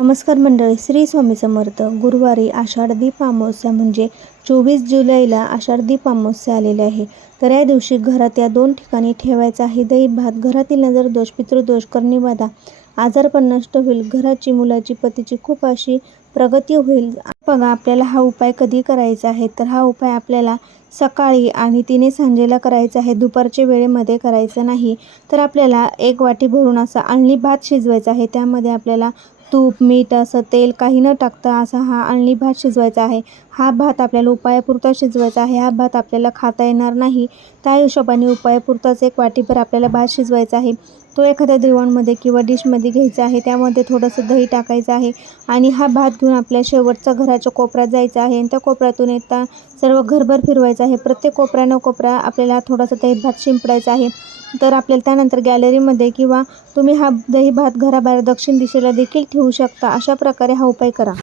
नमस्कार मंडळी श्री स्वामी समर्थ. गुरुवारी आषाढ दीप अमावस्या म्हणजे चोवीस जुलैला आषाढदीप अमावस्या आलेली आहे. तर या दिवशी घरात या दोन ठिकाणी ठेवायचा आहे. दही भात घरातील नजर दोष पितृदोष कर्णिबाधा आजारपण नष्ट होईल. घराची मुलाची पतीची खूप अशी प्रगती होईल. बघा आपल्याला हा उपाय कधी करायचा आहे? तर हा उपाय आपल्याला सकाळी आणि तिने सांजेला करायचा आहे. दुपारच्या वेळेमध्ये करायचं नाही. तर आपल्याला एक वाटी भरून असा अळणी भात शिजवायचा आहे. त्यामध्ये आपल्याला तूप मीठ असं तेल काही न टाकता असा हा अळणी भात शिजवायचा आहे. हा भात आपल्याला उपायापुरता शिजवायचा आहे. हा भात आपल्याला खाता येणार नाही. त्या हिशोबाने उपायापुरताच एक वाटीभर आपल्याला भात शिजवायचा आहे. तो एखाद्या द्रिवणमध्ये किंवा डिशमध्ये घ्यायचा आहे त्यामध्ये थोडंसं दही टाकायचं आहे आणि हा भात घेऊन आपल्या शेवटचा घराच्या कोपऱ्यात जायचं आहे. आणि त्या कोपऱ्यातून येता सर्व घरभर फिरवायचं आहे. प्रत्येक कोपऱ्यानं कोपरा आपल्याला थोडासा दही भात शिंपडायचा आहे. तर आपल्याला त्यानंतर गॅलरीमध्ये किंवा तुम्ही हा दही भात घराबाहेर दक्षिण दिशेला देखील ठेवू शकता. अशा प्रकारे हा उपाय करा.